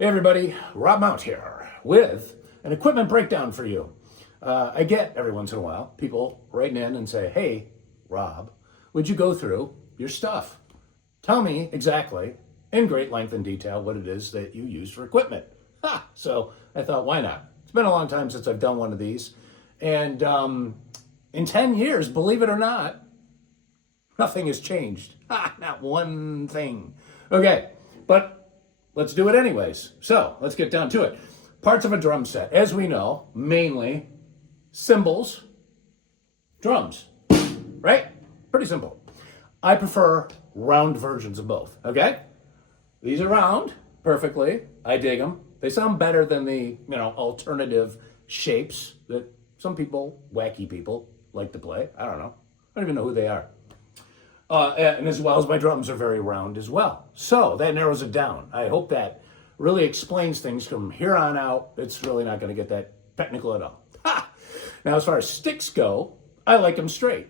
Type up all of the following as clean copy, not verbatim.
Hey everybody, Rob Mount here with an equipment breakdown for you. I get every once in a while people writing in and say, hey, Rob, would you go through your stuff? Tell me exactly, in great length and detail, what it is that you use for equipment. So I thought, why not? It's been a long time since I've done one of these. And in 10 years, believe it or not, nothing has changed. Not one thing. Okay, but let's do it anyways. So let's get down to it. Parts of a drum set. As we know, mainly cymbals, drums, right? Pretty simple. I prefer round versions of both, okay? These are round perfectly. I dig them. They sound better than the, alternative shapes that some people, wacky people, like to play. I don't know. I don't even know who they are. And as well as my drums are very round as well. So that narrows it down. I hope that really explains things from here on out. It's really not going to get that technical at all. Now, as far as sticks go, I like them straight.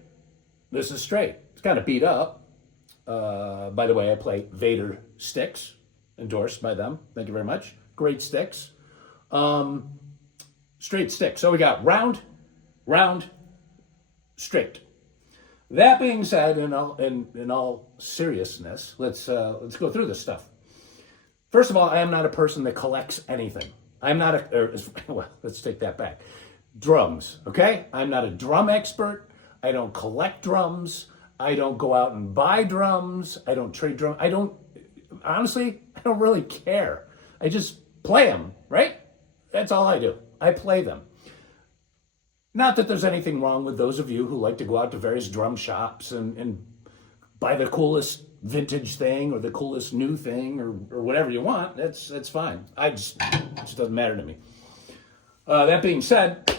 This is straight. It's kind of beat up. By the way, I play Vader sticks, endorsed by them. Thank you very much. Great sticks. Straight sticks. So we got round, straight. That being said, in all seriousness, let's go through this stuff. First of all, I am not a person that collects anything. I'm not well, let's take that back. Drums, okay? I'm not a drum expert. I don't collect drums. I don't go out and buy drums. I don't trade drums. Honestly, I don't really care. I just play them, right? That's all I do. I play them. Not that there's anything wrong with those of you who like to go out to various drum shops and buy the coolest vintage thing or the coolest new thing or whatever you want. That's fine. It just doesn't matter to me. That being said,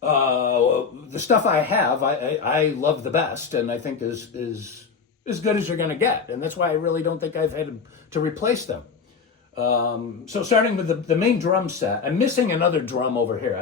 the stuff I have, I love the best, and I think is as good as you're going to get, and that's why I really don't think I've had to replace them. So starting with the main drum set, I'm missing another drum over here.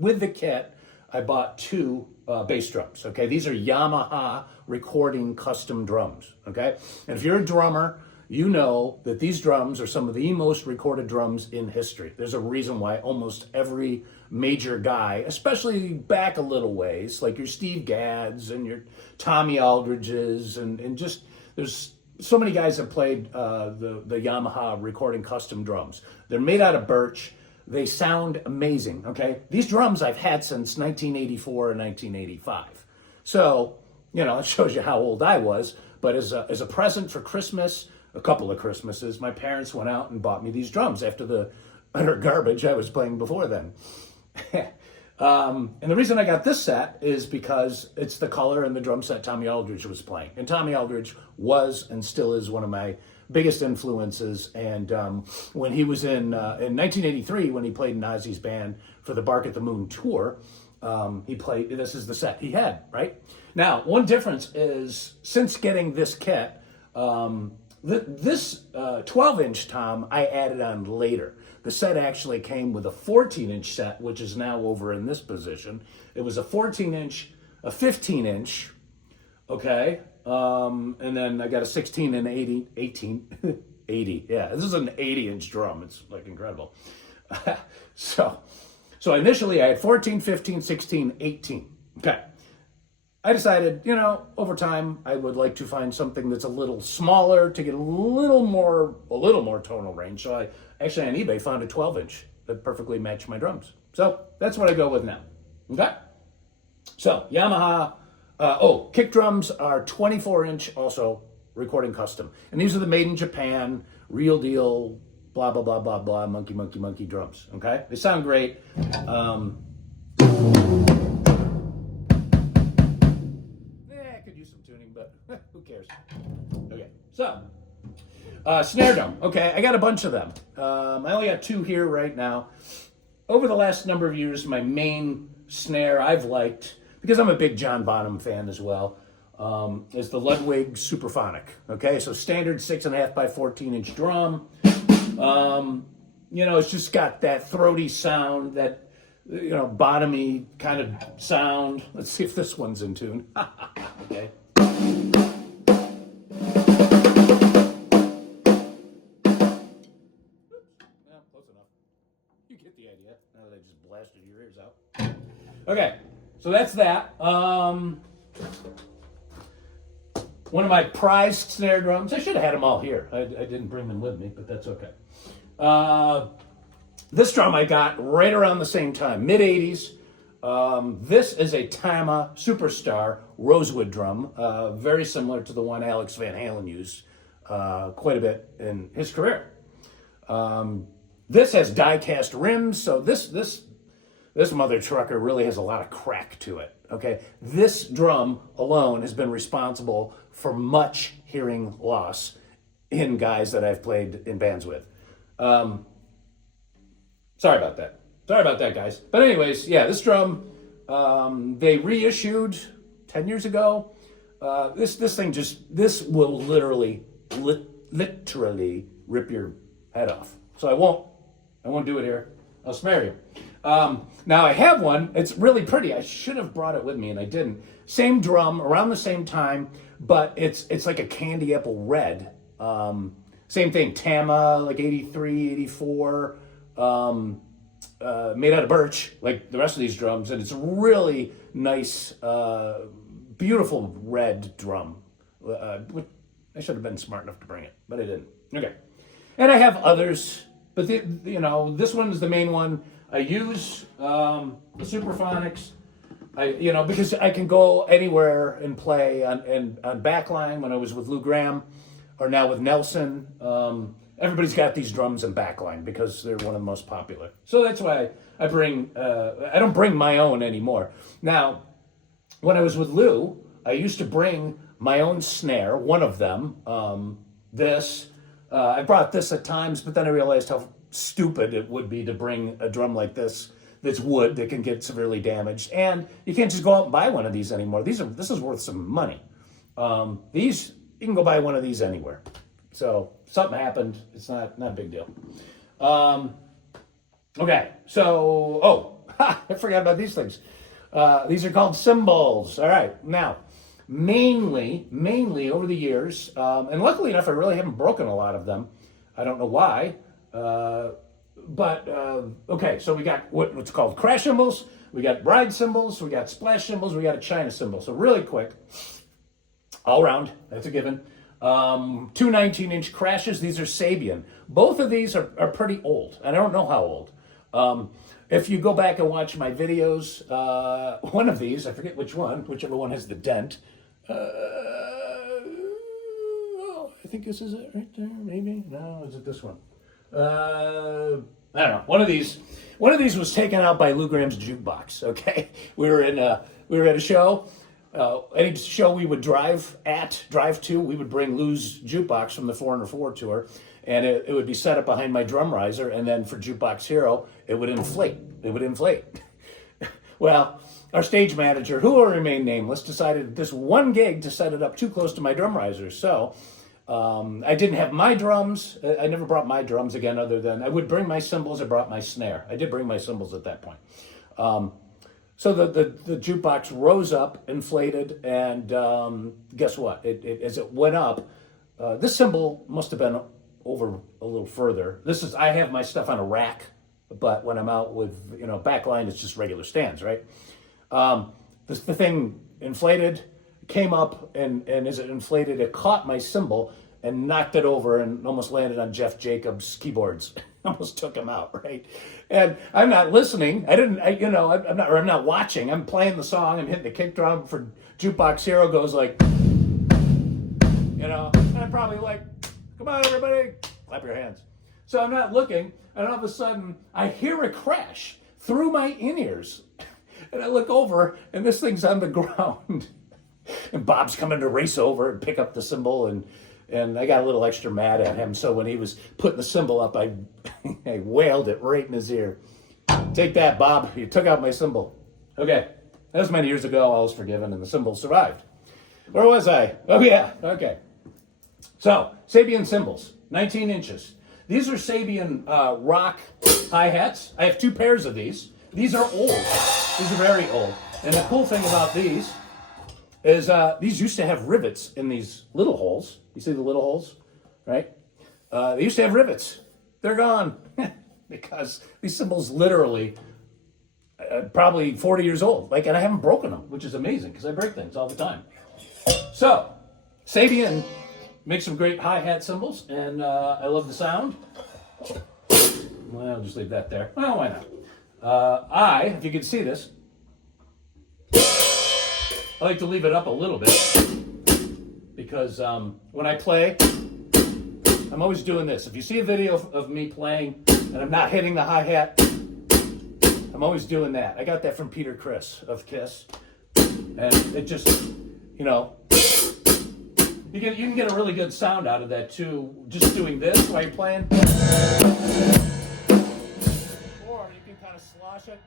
With the kit, I bought two bass drums. Okay, these are Yamaha recording custom drums. Okay, and if you're a drummer, you know that these drums are some of the most recorded drums in history. There's a reason why almost every major guy, especially back a little ways, like your Steve Gadds and your Tommy Aldridges, and just there's so many guys have played the Yamaha recording custom drums. They're made out of birch. They sound amazing, okay? These drums I've had since 1984 and 1985. So, it shows you how old I was. But as a present for Christmas, a couple of Christmases, my parents went out and bought me these drums after the utter garbage I was playing before then. And the reason I got this set is because it's the color and the drum set Tommy Aldridge was playing. And Tommy Aldridge was and still is one of my biggest influences. And when he was in 1983, when he played in Ozzy's band for the Bark at the Moon tour, this is the set he had, right? Now, one difference is since getting this kit, this 12-inch tom I added on later. The set actually came with a 14-inch set, which is now over in this position. It was a 14-inch, a 15-inch, okay? And then I got a 16 and 18, 80. Yeah, this is an 80-inch drum. It's like incredible. So initially I had 14, 15, 16, 18. Okay. I decided, over time, I would like to find something that's a little smaller to get a little more tonal range. So I actually on eBay found a 12-inch that perfectly matched my drums. So that's what I go with now. Okay? So Yamaha, kick drums are 24-inch, also recording custom. And these are the made in Japan, real deal, blah, blah, blah, blah, blah, monkey drums. Okay? They sound great. But who cares? Okay, so snare drum. Okay, I got a bunch of them. I only got two here right now. Over the last number of years, my main snare I've liked, because I'm a big John Bonham fan as well, is the Ludwig Superphonic. Okay, so standard 6.5 by 14-inch drum. It's just got that throaty sound, that bottomy kind of sound. Let's see if this one's in tune. Okay. You get the idea. Now that I just blasted your ears out. Okay, so that's that. One of my prized snare drums. I should have had them all here. I didn't bring them with me, but that's okay. This drum I got right around the same time, mid-'80s. This is a Tama Superstar Rosewood drum, very similar to the one Alex Van Halen used quite a bit in his career. This has die-cast rims, so this mother trucker really has a lot of crack to it. Okay, this drum alone has been responsible for much hearing loss in guys that I've played in bands with. Sorry about that. Sorry about that, guys. But anyways, yeah, this drum they reissued 10 years ago. This thing this will literally rip your head off. So I won't do it here. I'll spare you. Now I have one. It's really pretty. I should have brought it with me and I didn't. Same drum, around the same time, but it's like a candy apple red. Same thing, Tama, like 83, 84, made out of birch, like the rest of these drums, and it's a really nice, beautiful red drum. I should have been smart enough to bring it, but I didn't. Okay. And I have others, but this one is the main one. I use the Superphonics, because I can go anywhere and play on backline when I was with Lou Gramm, or now with Nelson. Everybody's got these drums in backline because they're one of the most popular. So that's why I don't bring my own anymore. Now, when I was with Lou, I used to bring my own snare, one of them, I brought this at times, but then I realized how stupid it would be to bring a drum like this that's wood that can get severely damaged. And you can't just go out and buy one of these anymore. This is worth some money. You can go buy one of these anywhere. So something happened. It's not a big deal. Okay, so, I forgot about these things. These are called Cymbals. All right, now, mainly over the years, and luckily enough, I really haven't broken a lot of them. I don't know why. Okay, so we got what's called crash cymbals, we got bride cymbals, we got splash cymbals, we got a China cymbal. So really quick, all around, that's a given. Two 19-inch crashes, these are Sabian. Both of these are pretty old, and I don't know how old. If you go back and watch my videos, one of these, I forget whichever one has the dent. I think this is it right there, maybe? No, is it this one? I don't know. One of these was taken out by Lou Gramm's jukebox. Okay, we were at a show. Any show we would drive to, we would bring Lou's jukebox from the 404 tour, and it would be set up behind my drum riser, and then for Jukebox Hero, it would inflate. Well, our stage manager, who will remain nameless, decided at this one gig to set it up too close to my drum riser. So I didn't have my drums. I never brought my drums again, other than I would bring my cymbals. I brought my snare. I did bring my cymbals at that point. So the jukebox rose up, inflated, and guess what? As it went up, this cymbal must have been over a little further. I have my stuff on a rack, but when I'm out with backline, it's just regular stands, right? The thing inflated, came up, and as it inflated, it caught my cymbal and knocked it over and almost landed on Jeff Jacobs' keyboards. Almost took him out, right? And I'm not listening. I'm not watching. I'm playing the song. I'm hitting the kick drum for Jukebox Hero goes like, and I'm probably like, come on, everybody, clap your hands. So I'm not looking, and all of a sudden, I hear a crash through my in-ears. And I look over, and this thing's on the ground. And Bob's coming to race over and pick up the cymbal, and I got a little extra mad at him. So when he was putting the cymbal up, I wailed it right in his ear. Take that, Bob. You took out my cymbal. Okay, that was many years ago. I was forgiven, and the cymbal survived. Where was I? Oh, yeah. Okay. So, Sabian cymbals, 19 inches. These are Sabian rock hi-hats. I have two pairs of these. These are old. These are very old. And the cool thing about these is these used to have rivets in these little holes. You see the little holes, right? They used to have rivets. They're gone. because these cymbals literally probably 40 years old. Like, and I haven't broken them, which is amazing because I break things all the time. So, Sabian makes some great hi-hat cymbals, and I love the sound. Well, I'll just leave that there. Well, why not? If you can see this, I like to leave it up a little bit because when I play, I'm always doing this. If you see a video of me playing and I'm not hitting the hi-hat, I'm always doing that. I got that from Peter Criss of Kiss. And it just, you know, you can get a really good sound out of that too, just doing this while you're playing. Or you can kind of slosh it.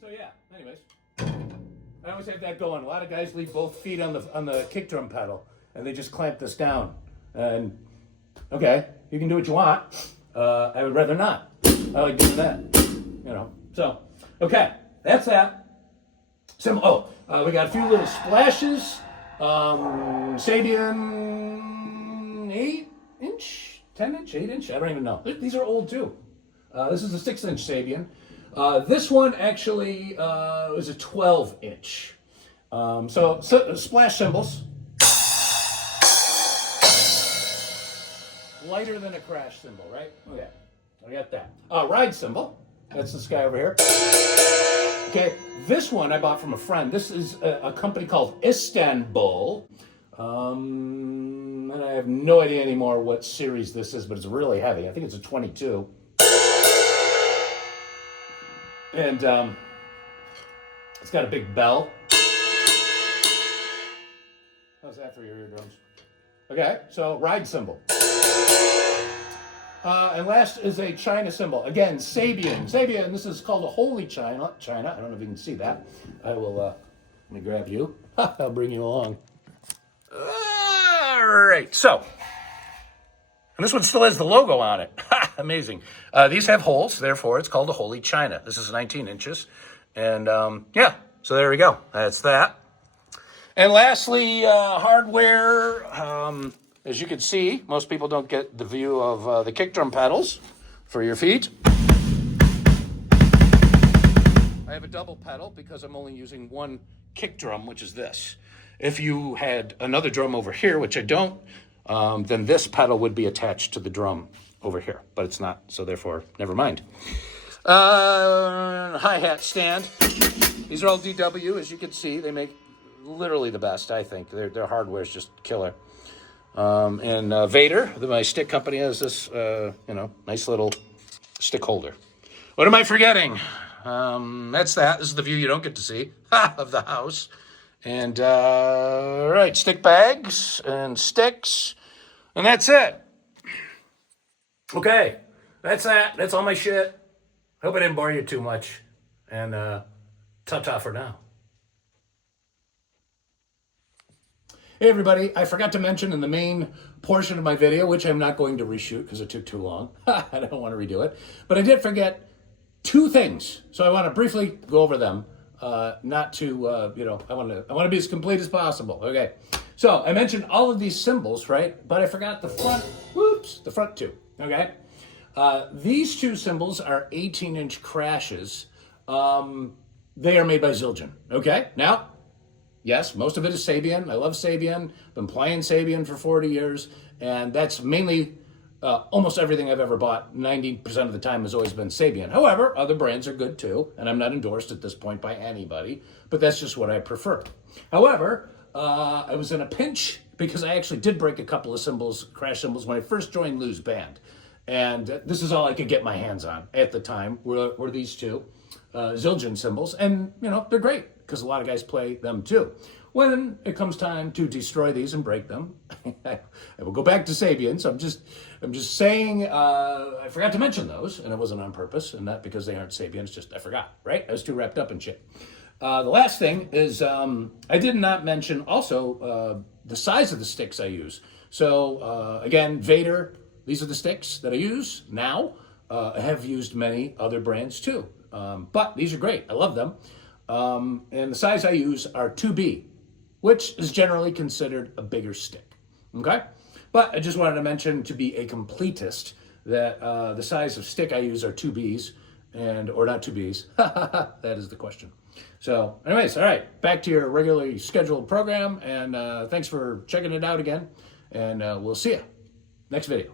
So yeah, anyways. I always have that going. A lot of guys leave both feet on the kick drum pedal and they just clamp this down. And okay, you can do what you want. I would rather not. I like doing that, you know. So, okay, that's that. We got a few little splashes. Sabian 8-inch, 10-inch, 8-inch. I don't even know. These are old too. This is a 6-inch Sabian. This one actually was a 12-inch. So splash cymbals. Lighter than a crash cymbal, right? Okay, I got that. Ride cymbal. That's this guy over here. Okay, this one I bought from a friend. This is a company called Istanbul. And I have no idea anymore what series this is, but it's really heavy. I think it's a 22. And it's got a big bell. How's that for your eardrums? Okay, so ride cymbal. And last is a China cymbal. Again, Sabian. Sabian, this is called a holy China. I don't know if you can see that. I will, let me grab you. I'll bring you along. All right, so. And this one still has the logo on it. Amazing. These have holes, therefore it's called a holy China. This is 19 inches. And yeah, so there we go. That's that. And lastly, hardware. As you can see, most people don't get the view of the kick drum pedals for your feet. I have a double pedal because I'm only using one kick drum, which is this. If you had another drum over here, which I don't, then this pedal would be attached to the drum over here, but it's not, so therefore, never mind. Hi-hat stand. These are all DW, as you can see. They make literally the best, I think. Their hardware is just killer. And Vader, my stick company, has this, nice little stick holder. What am I forgetting? That's that. This is the view you don't get to see of the house. And, right, stick bags and sticks. And that's it. Okay, that's that. That's all my shit. Hope I didn't bore you too much. And ta-ta for now. Hey everybody, I forgot to mention in the main portion of my video, which I'm not going to reshoot because it took too long. I don't want to redo it. But I did forget two things. So I want to briefly go over them. Not to, I want to be as complete as possible. Okay. So I mentioned all of these cymbals, right? But I forgot the front, the front two. Okay. These two cymbals are 18-inch crashes. They are made by Zildjian. Okay. Now, yes, most of it is Sabian. I love Sabian. Been playing Sabian for 40 years. And that's mainly almost everything I've ever bought. 90% of the time has always been Sabian. However, other brands are good too. And I'm not endorsed at this point by anybody. But that's just what I prefer. However, I was in a pinch because I actually did break a couple of cymbals, crash cymbals, when I first joined Lou's band. And this is all I could get my hands on at the time were these two Zildjian cymbals. And, they're great. Because a lot of guys play them too. When it comes time to destroy these and break them, I will go back to Sabian. So I'm just saying, I forgot to mention those, and it wasn't on purpose, and not because they aren't Sabian. It's just I forgot, right? I was too wrapped up in shit. The last thing is I did not mention also the size of the sticks I use. So again, Vader. These are the sticks that I use now. I have used many other brands too, but these are great. I love them. And the size I use are 2B. which is generally considered a bigger stick. Okay? But I just wanted to mention, to be a completist, that the size of stick I use are 2Bs, or not 2Bs. That is the question. So anyways, all right, back to your regularly scheduled program, and thanks for checking it out again, and we'll see you next video.